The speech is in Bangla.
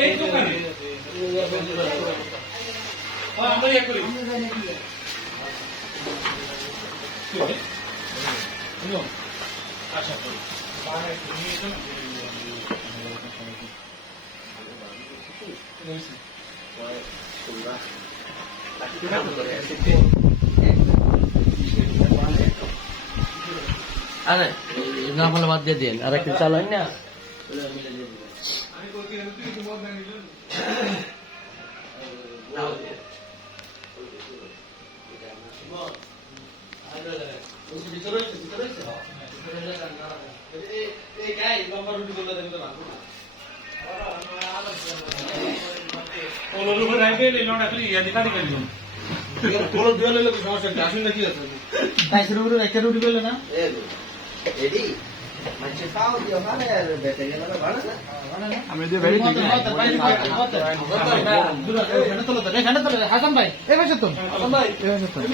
এই দোকানে আমরা ইয়ে করি আচ্ছা আরে না বলে বাদ দিয়ে দিন আর একটু চালাই না হাসান ভাই